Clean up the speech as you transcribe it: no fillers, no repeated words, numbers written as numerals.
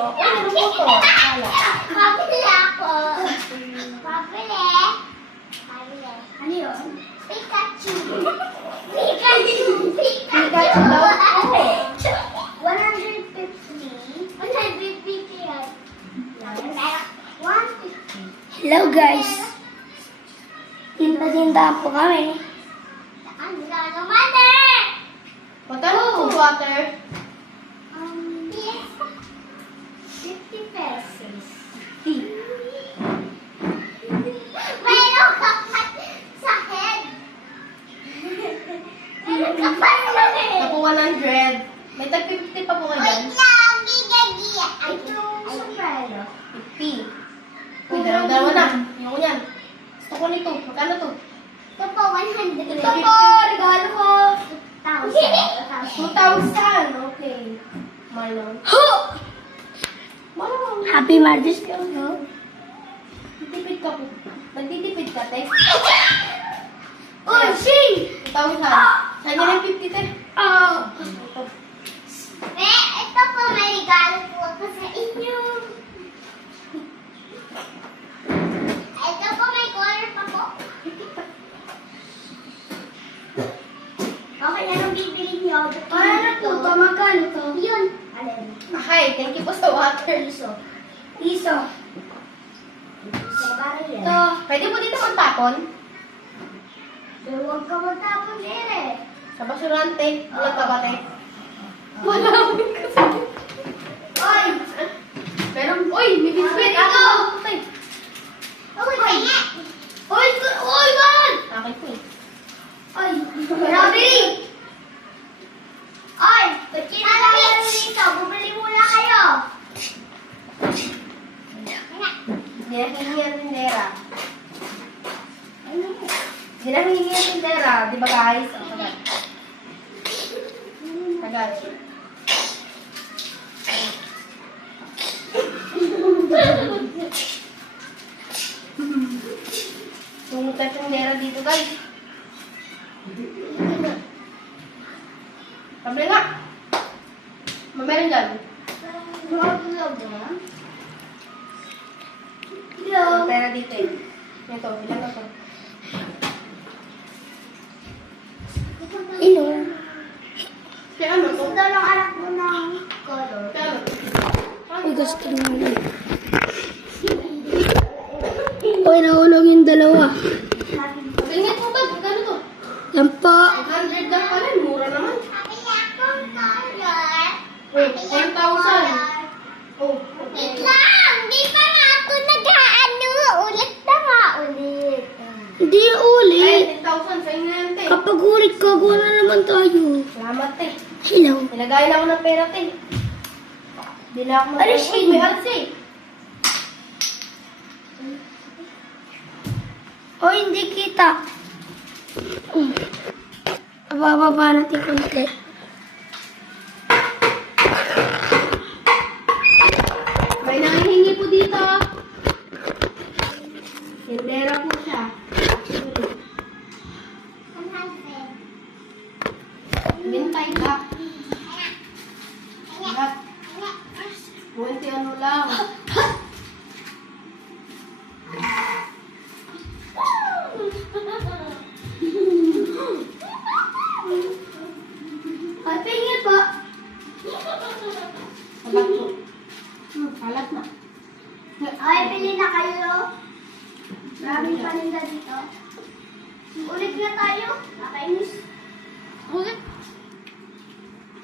Oh, ano po to? Wala. Pabili ako. Pabili. Pabili. Ano yun? Pikachu. Pikachu. Pikachu daw? Oo. 150. 150 yan. 150. Hello guys. Tinda-tinda po kami. Ano naman eh? Magkano po water? 50 pesos. Tea. Mayroon ka pa sa head. Mayroon ka pa sa head. Napo 100. May tag 50 pa po kayo dyan? Wait lang, gigagia. Ay, yung sombrero. 50. Uy, dalawa na. Ayoko yan. Gusto ko nito. Magkano to? Ito po, 100. Ito po, regalo ko. 2,000. 2,000. Okay. Malong. Malong. Happy Mother's Day. No? Titipid ka po. Nagtitipid ka, te. Oh, Shane! 2,000. Saan niya yung 50, te? Ito. Ito po, may regalo po ako sa inyo. Ito po, may color pa po. Okay, anong bibili niyo? Ano po to? Magkano to? Yun. Alin? Hi, thank you po sa water. Iso. Iso. So, para yan. To. Pwede po dito magtapon? Huwag ka magtapon, Ere. Sa basurante. Walang ka ba, te? Wala. Oy! Pero, uy, may biscuit. Ako! Te. Okay, kaya. Oy, oy, man! Akin po eh. Oy, Strawberry! Oy! Ba't kinalaman dito? Bumili muna kayo. Hindi na hihingi ang tindera. Hindi na hihingi ang tindera. Di ba guys? Ang tagal. Tagal. Tungkol ka tindera dito guys. Pabili nga. Meron dyan. Ang pera dito eh. Ito, ilan na to? ino. Kaya ano to? Ito lang anak mo ng color. Kaya ano? Ay, gusto naman. Oy, nahulog yung dalawa. Pingit mo ba? Gano to? Yan po. 100 lang pala. Mura naman. Sabi akong color. Oh, 1,000. Oh, Wait lang! Di pa nga ako nag-ano. Ulit na nga ulit. Hindi ulit. ay, 10,000 sa inyo yan, te. Kapag ulit ka, gawa na naman tayo. Salamat, te. Hello. Nilagayan ako ng pera, te. Hindi na ako Ano mag- siya? Uy, may ads eh. Oh, hindi kita. Bababa natin konti. May nangihingi po dito. Tindera po siya. 100. Bintay ka. Ingat. 20 ano lang. Ay, pingin po. Sabat po. Kalat na. Ay, pili na kayo. Maraming paninda dito. Ulit na tayo. Nakainis. Ulit.